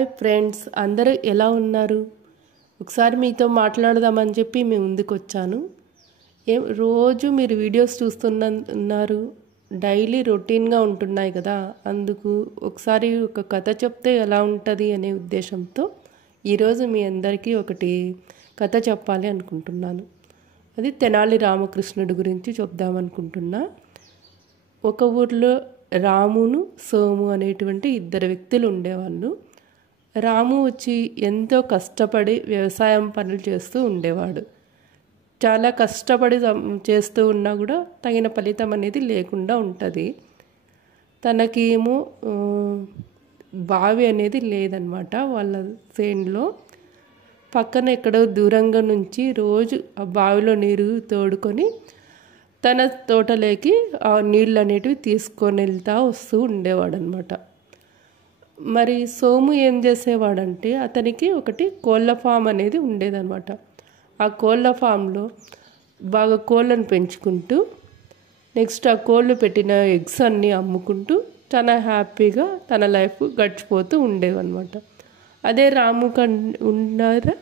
Hi friends, అందరూ ఎలా ఉన్నారు? ఒకసారి మీతో మాట్లాడదామని చెప్పి మీ ముందుకు వచ్చాను. రోజు మీరు వీడియోస్ చూస్తున్నారు, డైలీ రొటీన్గా ఉంటున్నాయి కదా, అందుకు ఒకసారి ఒక కథ చెప్తే ఎలా ఉంటుంది అనే ఉద్దేశంతో ఈరోజు మీ అందరికీ ఒకటి కథ చెప్పాలి అనుకుంటున్నాను. అది తెనాలి రామకృష్ణుడి గురించి చెప్దామనుకుంటున్నా. ఒక ఊర్లో రామును సోము అనేటువంటి ఇద్దరు వ్యక్తులు ఉండేవాళ్ళు. రాము వచ్చి ఎంతో కష్టపడి వ్యవసాయం పనులు చేస్తూ ఉండేవాడు. చాలా కష్టపడి చేస్తూ ఉన్నా కూడా తగిన ఫలితం అనేది లేకుండా ఉంటుంది. తనకేమో బావి అనేది లేదనమాట వాళ్ళ చేనులో. పక్కన ఎక్కడో దూరంగా నుంచి రోజు ఆ బావిలో నీరు తోడుకొని తన తోటలోకి ఆ నీళ్ళు అనేటివి తీసుకొని వెళ్తూ వస్తూ ఉండేవాడు అనమాట. మరి సోము ఏం చేసేవాడంటే, అతనికి ఒకటి కోళ్ళ ఫామ్ అనేది ఉండేదన్నమాట. ఆ కోళ్ళ ఫామ్లో బాగా కోళ్ళను పెంచుకుంటూ నెక్స్ట్ ఆ కోళ్ళు పెట్టిన ఎగ్స్ అన్నీ అమ్ముకుంటూ చాలా హ్యాపీగా తన లైఫ్ గడిచిపోతూ ఉండేవన్నమాట. అదే రాము ఉన్నారా,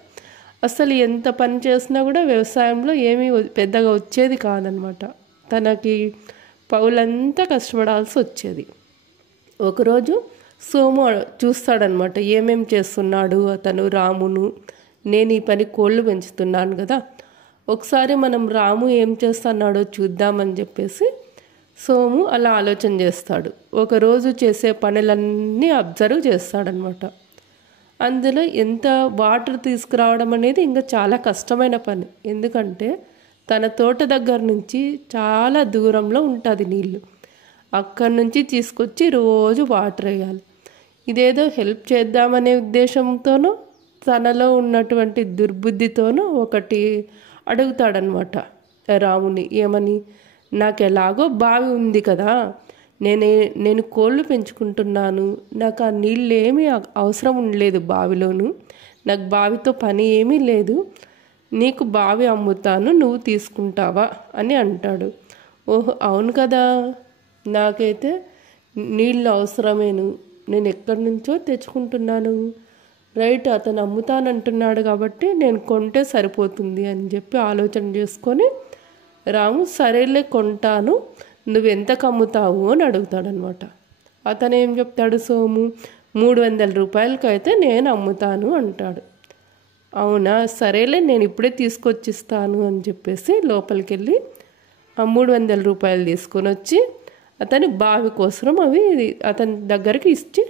అసలు ఎంత పని చేసినా కూడా వ్యవసాయంలో ఏమీ పెద్దగా వచ్చేది కాదనమాట. తనకి పౌలంతా కష్టపడాల్సి వచ్చేది. ఒకరోజు సోము చూస్తాడనమాట, ఏమేం చేస్తున్నాడు అతను రామును. నేను ఈ పని కోళ్ళు పెంచుతున్నాను కదా, ఒకసారి మనం రాము ఏం చేస్తున్నాడో చూద్దామని చెప్పేసి సోము అలా ఆలోచన చేస్తాడు. ఒకరోజు చేసే పనులన్నీ అబ్జర్వ్ చేస్తాడనమాట. అందులో ఎంత వాటర్ తీసుకురావడం అనేది ఇంకా చాలా కష్టమైన పని. ఎందుకంటే తన తోట దగ్గర నుంచి చాలా దూరంలో ఉంటుంది నీళ్ళు. అక్కడి నుంచి తీసుకొచ్చి రోజు వాటర్ వేయాలి. ఇదేదో హెల్ప్ చేద్దామనే ఉద్దేశంతోనో తనలో ఉన్నటువంటి దుర్బుద్ధితోనో ఒకటి అడుగుతాడనమాట రాముని. ఏమని, నాకు ఎలాగో బావి ఉంది కదా, నేను కోళ్ళు పెంచుకుంటున్నాను, నాకు ఆ నీళ్ళు ఏమీ అవసరం ఉండలేదు బావిలోను, నాకు బావితో పని ఏమీ లేదు, నీకు బావి అమ్ముతాను, నువ్వు తీసుకుంటావా అని అంటాడు. ఓహో అవును కదా, నాకైతే నీళ్ళు అవసరమేను, నేను ఎక్కడి నుంచో తెచ్చుకుంటున్నాను, రైట్, అతను అమ్ముతానంటున్నాడు కాబట్టి నేను కొంటే సరిపోతుంది అని చెప్పి ఆలోచన చేసుకొని రాము సరేలే కొంటాను, నువ్వెంతకు అమ్ముతావు అని అడుగుతాడనమాట. అతను ఏం చెప్తాడు, సోము 300 రూపాయలకైతే నేను అమ్ముతాను అంటాడు. అవునా, సరేలే, నేను ఇప్పుడే తీసుకొచ్చిస్తాను అని చెప్పేసి లోపలికి వెళ్ళి ఆ 300 రూపాయలు తీసుకొని వచ్చి అతని బావి కోసం అవి అతని దగ్గరికి ఇచ్చి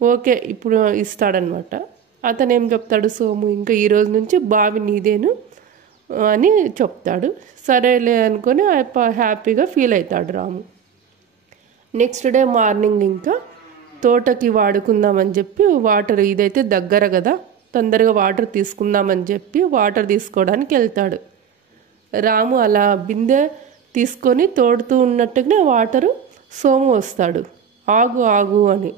ఓకే ఇప్పుడు ఇస్తాడనమాట. అతను ఏం చెప్తాడు, సోము ఇంకా ఈరోజు నుంచి బావి నీదేను అని చెప్తాడు. సరేలే అనుకొని హ్యాపీగా ఫీల్ అవుతాడు రాము. నెక్స్ట్ డే మార్నింగ్ ఇంకా తోటకి వాడుకుందామని చెప్పి వాటర్, ఇదైతే దగ్గర కదా, తొందరగా వాటర్ తీసుకుందామని చెప్పి వాటర్ తీసుకోవడానికి వెళ్తాడు. రాము అలా బిందె తీసుకొని తోడుతూ ఉన్నట్టుగానే వాటరు సోము వస్తాడు. ఆగు ఆగు అని.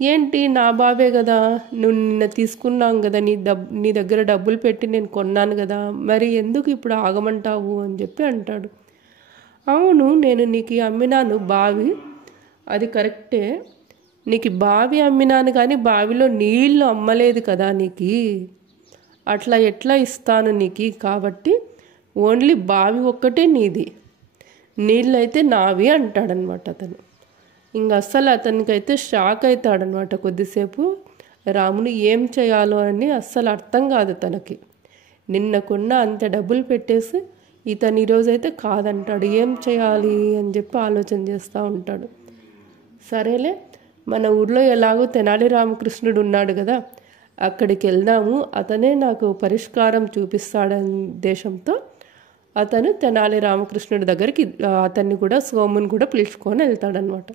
ఏంటి, నా బావే కదా, నువ్వు నిన్న తీసుకున్నాం కదా, నీ దగ్గర డబ్బులు పెట్టి నేను కొన్నాను కదా, మరి ఎందుకు ఇప్పుడు ఆగమంటావు అని చెప్పి అంటాడు. అవును, నేను నీకు అమ్మినాను బావి, అది కరెక్టే, నీకు బావి అమ్మినాను కానీ బావిలో నీళ్ళు అమ్మలేదు కదా నీకు, అట్లా ఎట్లా ఇస్తాను నీకు, కాబట్టి ఓన్లీ బావి ఒక్కటే నీది, నీళ్ళు అయితే నావి అంటాడనమాట అతను. ఇంక అస్సలు అతనికైతే షాక్ అవుతాడనమాట. కొద్దిసేపు రాముని ఏం చేయాలో అని అస్సలు అర్థం కాదు తనకి. నిన్నకున్న అంత డబ్బులు పెట్టేసి ఇతను ఈరోజైతే కాదంటాడు, ఏం చేయాలి అని చెప్పి ఆలోచన చేస్తూ ఉంటాడు. సరేలే, మన ఊర్లో ఎలాగో తెనాలి రామకృష్ణుడు ఉన్నాడు కదా, అక్కడికి వెళ్దాము, అతనే నాకు పరిష్కారం చూపిస్తాడనే ఉద్దేశంతో అతను తెనాలి రామకృష్ణుడి దగ్గరికి అతన్ని కూడా సోముని కూడా పిలుచుకొని వెళ్తాడనమాట.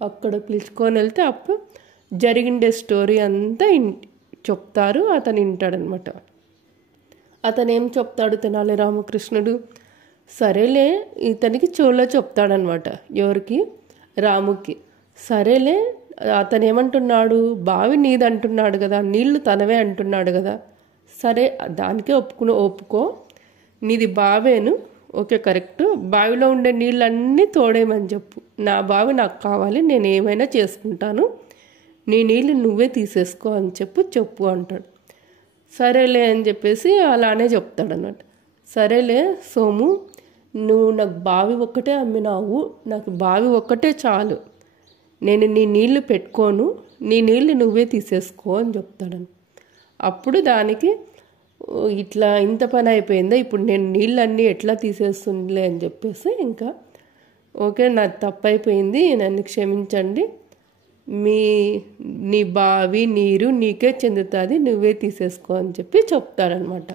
అక్కడ పిలుచుకొని వెళ్తే అప్పుడు జరిగిండే స్టోరీ అంతా చెప్తారు, అతను వింటాడనమాట. అతను ఏం చెప్తాడు తెనాలి రామకృష్ణుడు, సరేలే ఇతనికి చెవులో చెప్తాడనమాట. ఎవరికి, రాముకి. సరేలే, అతను ఏమంటున్నాడు, బావి నీది అంటున్నాడు కదా, నీళ్లు తనవే అంటున్నాడు కదా, సరే దానికే ఒప్పుకో, నీది బావేను, ఓకే కరెక్ట్, బావిలో ఉండే నీళ్ళన్నీ తోడేయమని చెప్పు, నా బావి నాకు కావాలి, నేను ఏమైనా చేసుకుంటాను, నీ నీళ్ళు నువ్వే తీసేసుకో అని చెప్పు అంటాడు. సరేలే అని చెప్పేసి అలానే చెప్తాడు అన్నట్టు. సరేలే సోము, నువ్వు నాకు బావి ఒక్కటే అమ్మినావు, నాకు బావి ఒక్కటే చాలు, నేను నీ నీళ్లు పెట్టుకోను, నీ నీళ్ళు నువ్వే తీసేసుకో అని చెప్తాడని. అప్పుడు దానికి ఇట్లా ఇంత పని అయిపోయిందా, ఇప్పుడు నేను నీళ్ళన్నీ ఎట్లా తీసేస్తుందిలే అని చెప్పేసి ఇంకా ఓకే నాకు తప్పైపోయింది, నన్ను క్షమించండి, నీ బావి నీరు నీకే చెందుతుంది, నువ్వే తీసేసుకో అని చెప్పి చెప్తాడనమాట.